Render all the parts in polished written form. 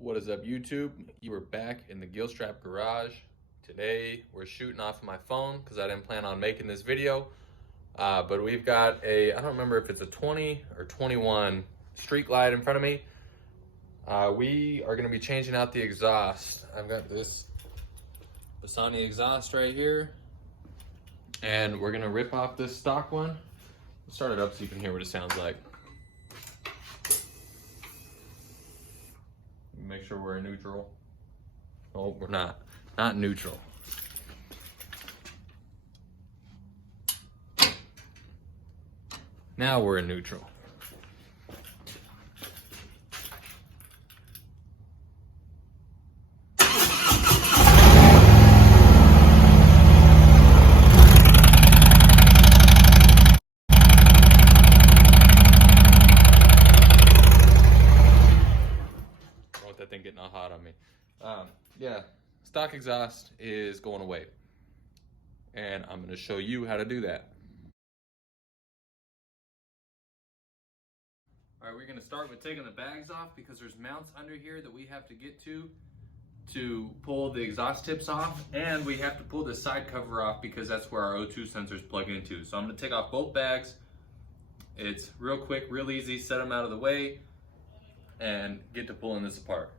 What is up, YouTube? You are back in the Gilstrap garage. Today we're shooting off my phone because I didn't plan on making this video, but we've got I don't remember if it's a 20 or 21 Street Glide in front of me. We are going to be changing out the exhaust. I've got this Bassani Xhaust right here, and we're going to rip off this stock one. Let's start it up so you can hear what it sounds like. Make sure we're in neutral. Oh, we're not neutral. Now we're in neutral. That thing getting all hot on me. Yeah, stock exhaust is going away, and I'm going to show you how to do that. All right, we're going to start with taking the bags off because there's mounts under here that we have to get to pull the exhaust tips off, and we have to pull the side cover off because that's where our O2 sensor is plugged into. So I'm going to take off both bags. It's real quick, real easy. Set them out of the way and get to pulling this apart.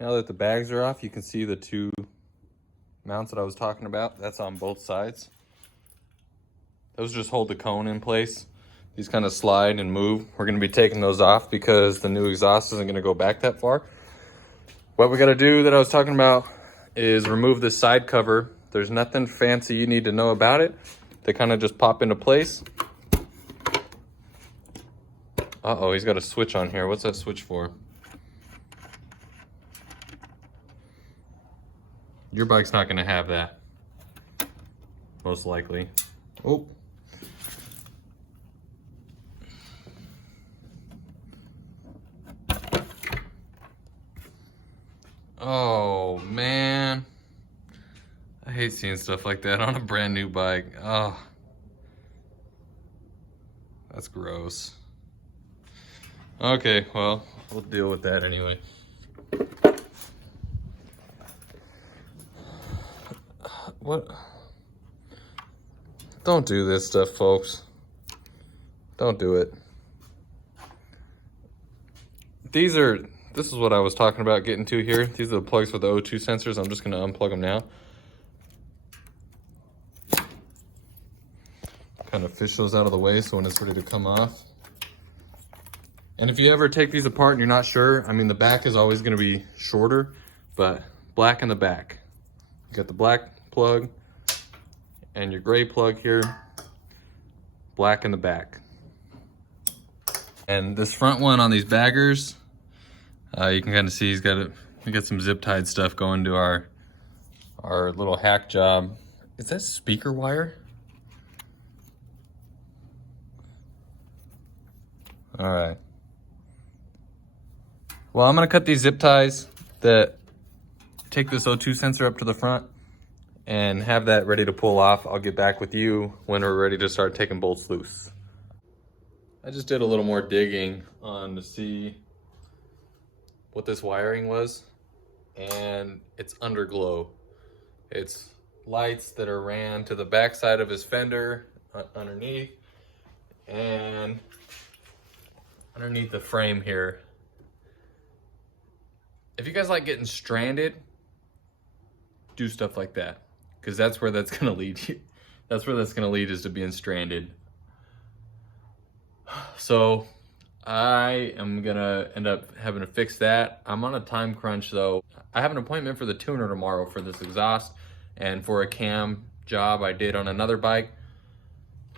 Now that the bags are off, you can see the two mounts that I was talking about. That's on both sides. Those just hold the cone in place. These kind of slide and move. We're going to be taking those off because the new exhaust isn't going to go back that far. What we got to do that I was talking about is remove this side cover. There's nothing fancy you need to know about it. They kind of just pop into place. Uh-oh, he's got a switch on here. What's that switch for? Your bike's not going to have that, most likely. Oh. Oh, man. I hate seeing stuff like that on a brand new bike. Oh. That's gross. Okay, well, we'll deal with that anyway. What? Don't do this stuff, folks. Don't do it. This is what I was talking about getting to here. These are the plugs for the O2 sensors. I'm just gonna unplug them now. Kind of fish those out of the way so when it's ready to come off. And if you ever take these apart and you're not sure, I mean, the back is always gonna be shorter, but black in the back. You got the black plug and your gray plug here, black in the back. And this front one on these baggers, you can kind of see we got some zip tied stuff going to our little hack job. Is that speaker wire? All right. Well, I'm gonna cut these zip ties that take this O2 sensor up to the front and have that ready to pull off. I'll get back with you when we're ready to start taking bolts loose. I just did a little more digging on to see what this wiring was, and it's underglow. It's lights that are ran to the back side of his fender underneath and underneath the frame here. If you guys like getting stranded, do stuff like that, because that's where that's gonna lead you. That's where that's gonna lead, is to being stranded. So I am gonna end up having to fix that. I'm on a time crunch though. I have an appointment for the tuner tomorrow for this exhaust and for a cam job I did on another bike.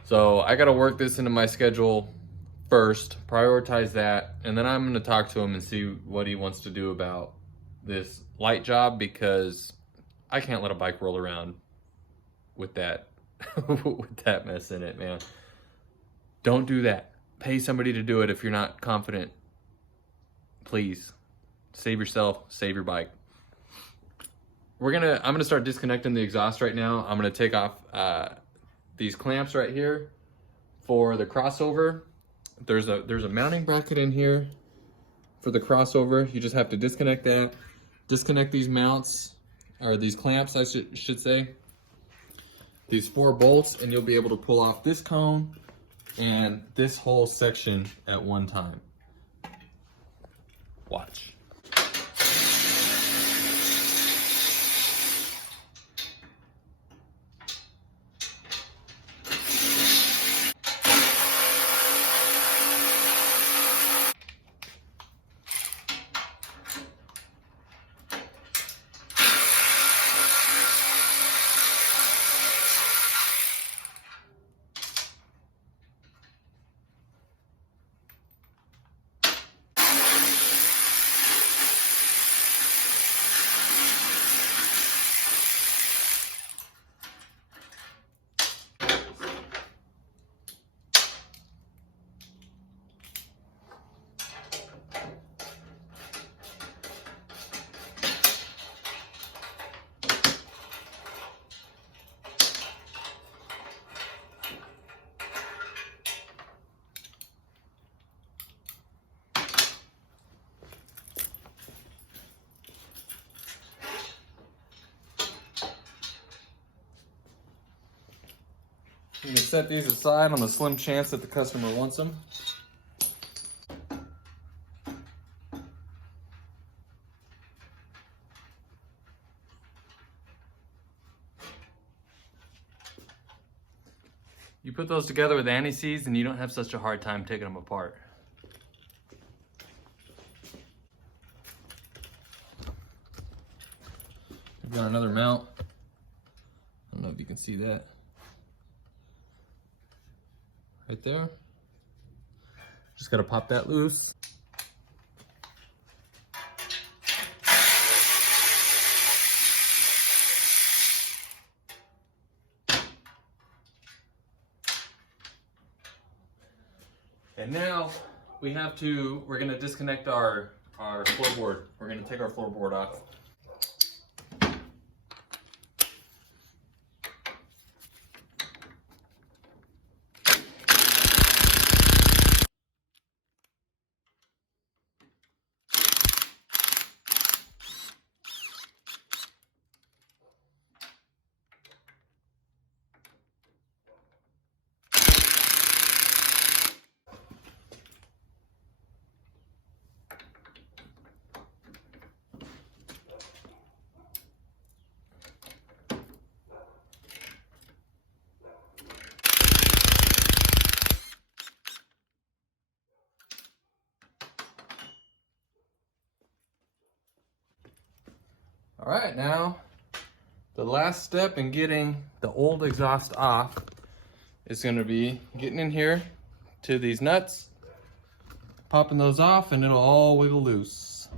So I gotta work this into my schedule first, prioritize that, and then I'm gonna talk to him and see what he wants to do about this light job, because I can't let a bike roll around with that with that mess in it, man. Don't do that. pay somebody to do it if you're not confident. Please, save yourself, save your bike. I'm gonna start disconnecting the exhaust right now. I'm gonna take off these clamps right here for the crossover. There's a mounting bracket in here for the crossover. You just have to disconnect that. Disconnect these mounts, or these clamps, I should say. These 4 bolts, and you'll be able to pull off this cone and this whole section at one time. Watch. I'm gonna set these aside on the slim chance that the customer wants them. You put those together with anti-seize and you don't have such a hard time taking them apart. I've got another mount. I don't know if you can see that. Right there. Just gotta pop that loose. And now we're gonna disconnect our floorboard. We're gonna take our floorboard off. All right, now the last step in getting the old exhaust off is going to be getting in here to these nuts, popping those off, and it'll all wiggle loose.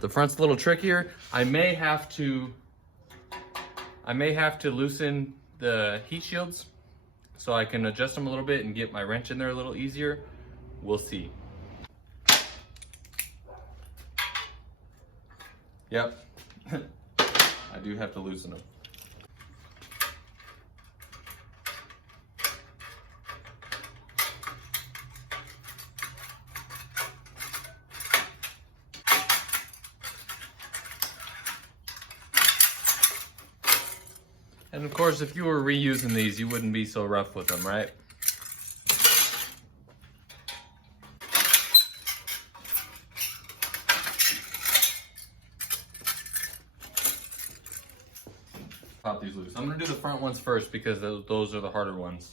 The front's a little trickier. I may have to loosen the heat shields so I can adjust them a little bit and get my wrench in there a little easier. We'll see. Yep, I do have to loosen them. And of course, if you were reusing these, you wouldn't be so rough with them, right? Pop these loose. I'm gonna do the front ones first because those are the harder ones.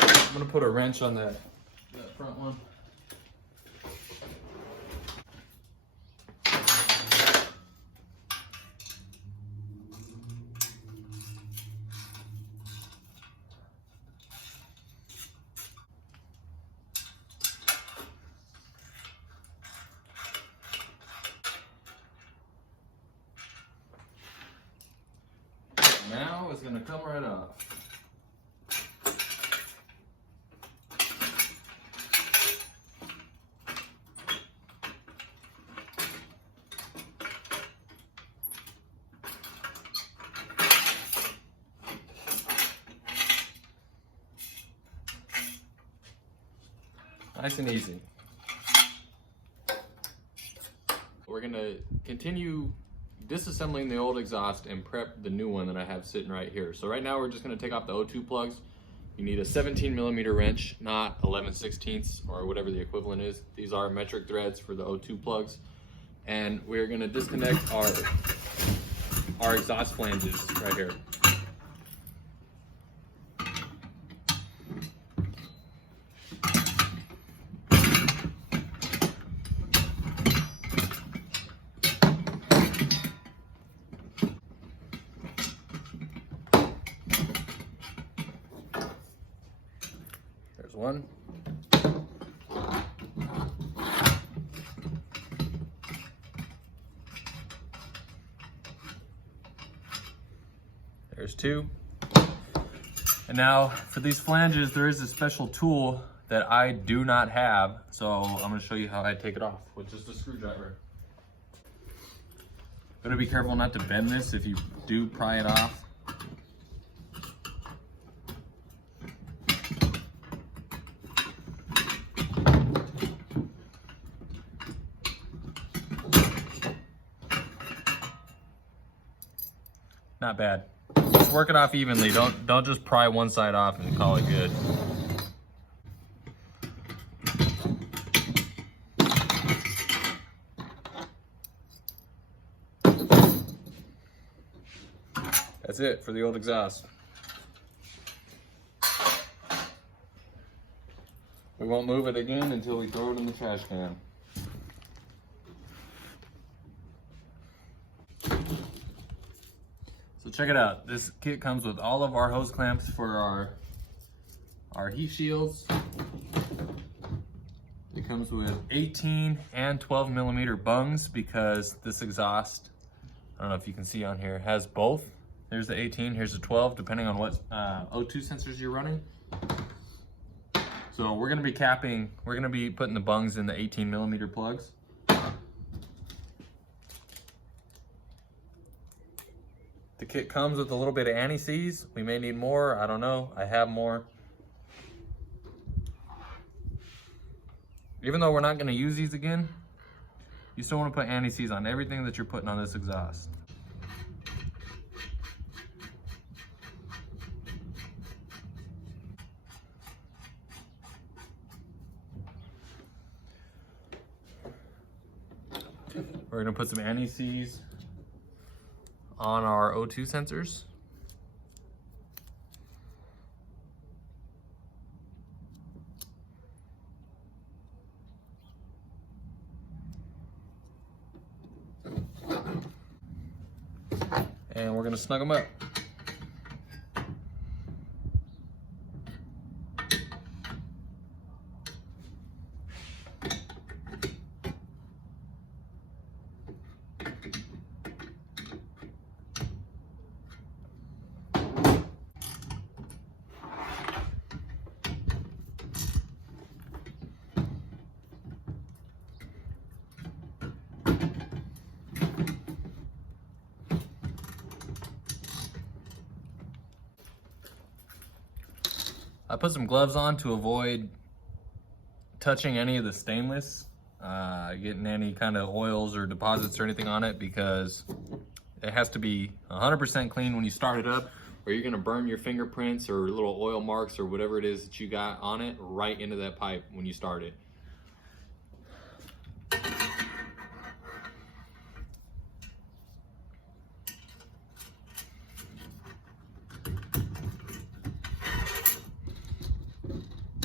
I'm gonna put a wrench on that front one. is gonna come right off. Nice and easy. We're gonna continue disassembling the old exhaust and prep the new one that I have sitting right here. So right now we're just gonna take off the O2 plugs. You need a 17mm wrench, not 11/16 or whatever the equivalent is. These are metric threads for the O2 plugs. And we're gonna disconnect our exhaust flanges right here. There's one. There's two. And now for these flanges, there is a special tool that I do not have. So I'm gonna show you how I take it off with just a screwdriver. Gotta be careful not to bend this if you do pry it off. Not bad. Just work it off evenly. Don't just pry one side off and call it good. That's it for the old exhaust. We won't move it again until we throw it in the trash can. So check it out. This kit comes with all of our hose clamps for our heat shields. It comes with 18 and 12mm bungs because this exhaust, I don't know if you can see on here, has both. There's the 18, here's the 12, depending on what O2 sensors you're running. So we're gonna be putting the bungs in the 18mm plugs. The kit comes with a little bit of anti-seize. We may need more, I don't know. I have more. Even though we're not gonna use these again, you still wanna put anti-seize on everything that you're putting on this exhaust. We're gonna put some anti-seize on our O2 sensors. And we're gonna snug them up. I put some gloves on to avoid touching any of the stainless, getting any kind of oils or deposits or anything on it, because it has to be 100% clean when you start it up, or you're gonna burn your fingerprints or little oil marks or whatever it is that you got on it right into that pipe when you start it.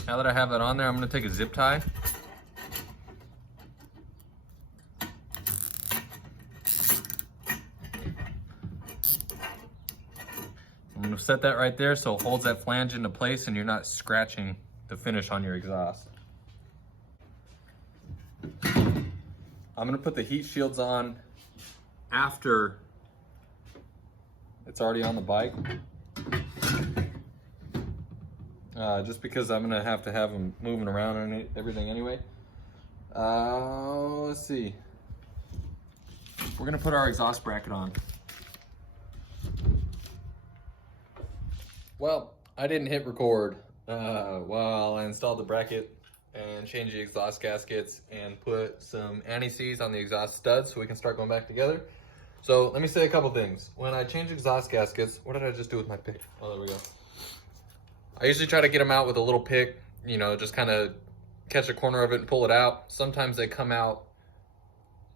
Now that I have that on there, I'm going to take a zip tie. I'm going to set that right there so it holds that flange into place and you're not scratching the finish on your exhaust. I'm going to put the heat shields on after it's already on the bike. just because I'm gonna have to have them moving around and everything anyway. Let's see. We're gonna put our exhaust bracket on. Well, I didn't hit record while I installed the bracket and changed the exhaust gaskets and put some anti-seize on the exhaust studs so we can start going back together. So let me say a couple things. When I change exhaust gaskets, what did I just do with my pick? Oh, there we go. I usually try to get them out with a little pick, you know, just kind of catch a corner of it and pull it out. Sometimes they come out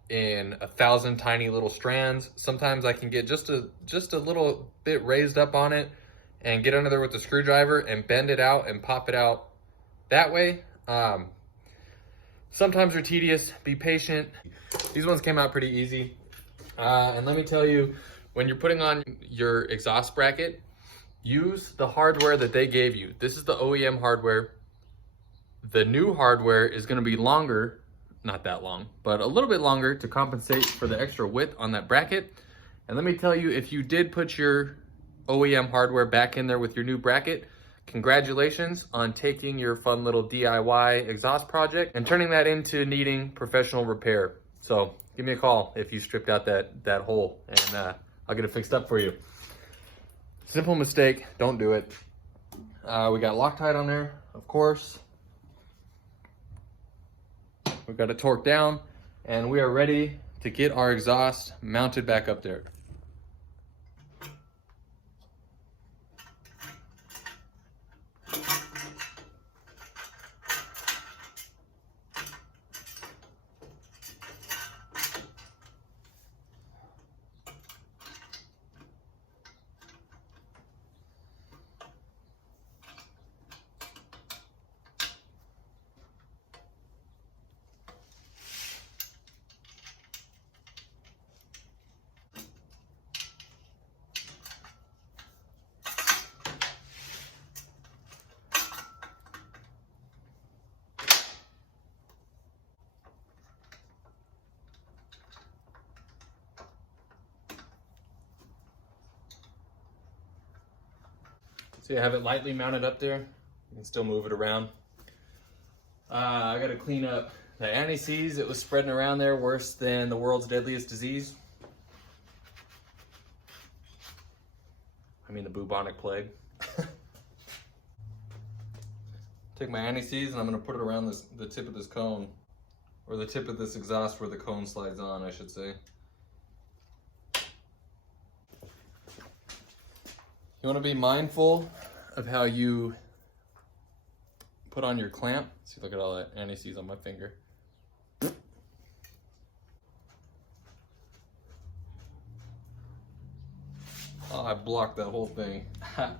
in 1,000 tiny little strands. Sometimes I can get just a little bit raised up on it and get under there with the screwdriver and bend it out and pop it out that way. Sometimes they're tedious. Be patient. These ones came out pretty easy. And let me tell you, when you're putting on your exhaust bracket, use the hardware that they gave you. This is the OEM hardware. The new hardware is going to be longer, not that long, but a little bit longer to compensate for the extra width on that bracket. And let me tell you, if you did put your OEM hardware back in there with your new bracket, congratulations on taking your fun little DIY exhaust project and turning that into needing professional repair. So give me a call if you stripped out that hole, and I'll get it fixed up for you. Simple mistake, don't do it. We got Loctite on there, of course. We've got it torqued down, and we are ready to get our exhaust mounted back up there. So you have it lightly mounted up there. You can still move it around. I gotta clean up the anti-seize. It was spreading around there worse than the world's deadliest disease. I mean the bubonic plague. Take my anti-seize and I'm gonna put it around the tip of this cone, or the tip of this exhaust where the cone slides on, I should say. You want to be mindful of how you put on your clamp. See, look at all that anti-seize on my finger. Oh, I blocked that whole thing. Now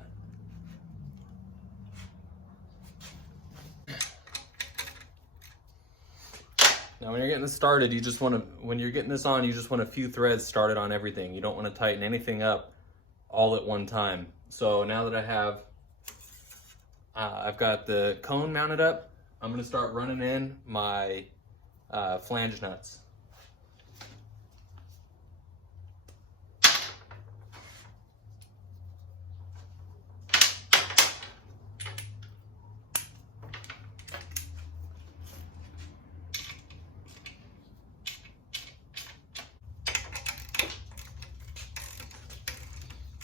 when you're getting this started, you just want to, when you're getting this on, you just want a few threads started on everything. You don't want to tighten anything up all at one time. So now that I have, I've got the cone mounted up, I'm gonna start running in my flange nuts.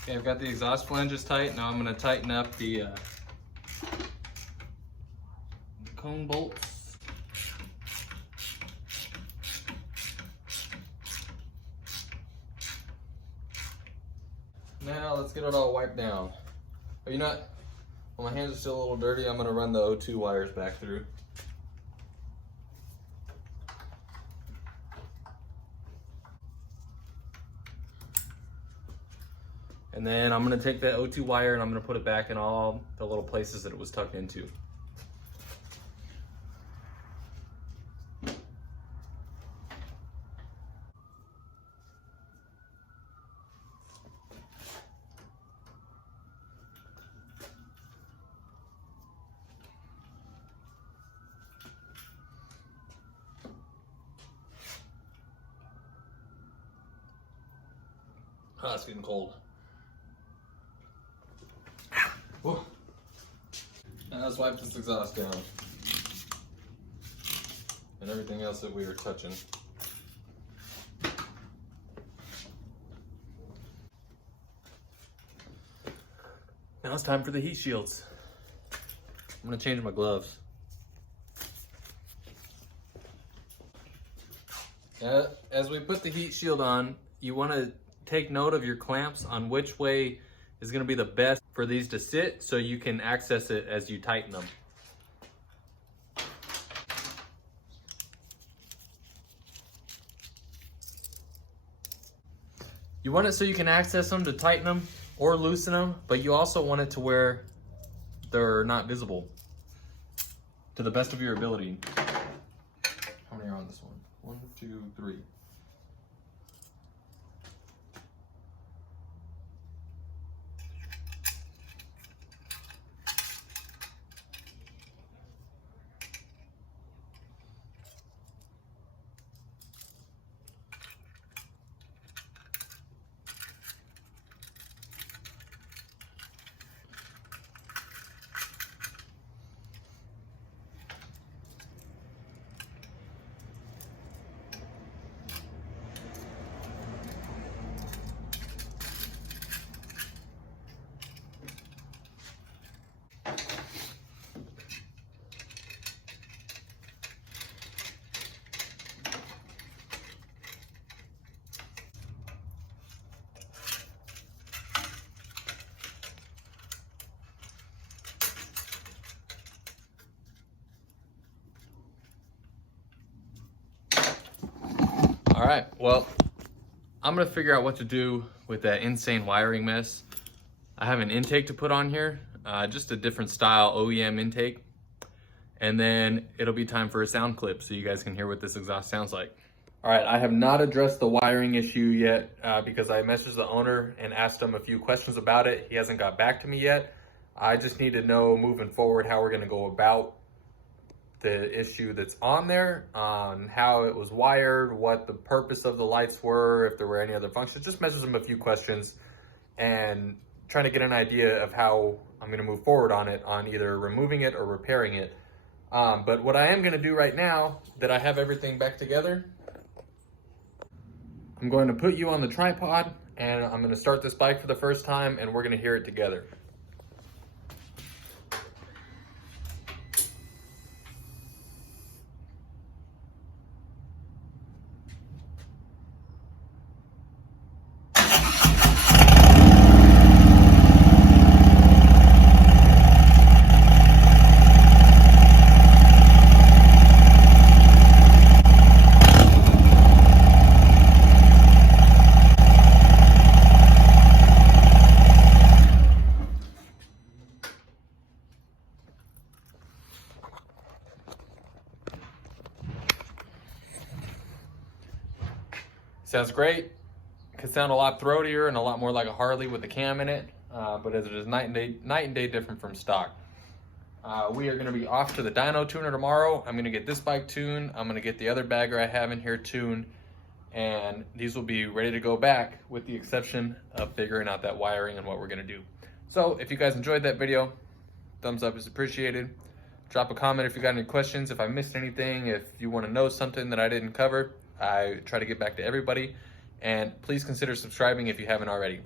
Okay, I've got the exhaust flanges tight. Now I'm going to tighten up the cone bolts. Now let's get it all wiped down. Are you not? Well, my hands are still a little dirty. I'm going to run the O2 wires back through. And then I'm gonna take the O2 wire and I'm gonna put it back in all the little places that it was tucked into. Oh, it's getting cold. let's wipe this exhaust down. And everything else that we were touching. Now it's time for the heat shields. I'm gonna change my gloves. As we put the heat shield on, you wanna take note of your clamps on which way is gonna be the best for these to sit so you can access it as you tighten them. You want it so you can access them to tighten them or loosen them, but you also want it to where they're not visible to the best of your ability. How many are on this one? 1, 2, 3. All right, well, I'm gonna figure out what to do with that insane wiring mess. I have an intake to put on here, just a different style OEM intake. And then it'll be time for a sound clip so you guys can hear what this exhaust sounds like. All right, I have not addressed the wiring issue yet because I messaged the owner and asked him a few questions about it. He hasn't got back to me yet. I just need to know moving forward how we're gonna go about the issue that's on there, on how it was wired, what the purpose of the lights were, if there were any other functions. Just message them a few questions and trying to get an idea of how I'm gonna move forward on it, on either removing it or repairing it. But what I am gonna do right now that I have everything back together, I'm going to put you on the tripod and I'm gonna start this bike for the first time and we're gonna hear it together. Sounds great. Could sound a lot throatier and a lot more like a Harley with a cam in it, but it is night and day different from stock. We are going to be off to the dyno tuner tomorrow. I'm going to get this bike tuned. I'm going to get the other bagger I have in here tuned, and these will be ready to go back with the exception of figuring out that wiring and what we're going to do. So if you guys enjoyed that video, thumbs up is appreciated. Drop a comment if you got any questions, if I missed anything, if you want to know something that I didn't cover. I try to get back to everybody, and please consider subscribing if you haven't already.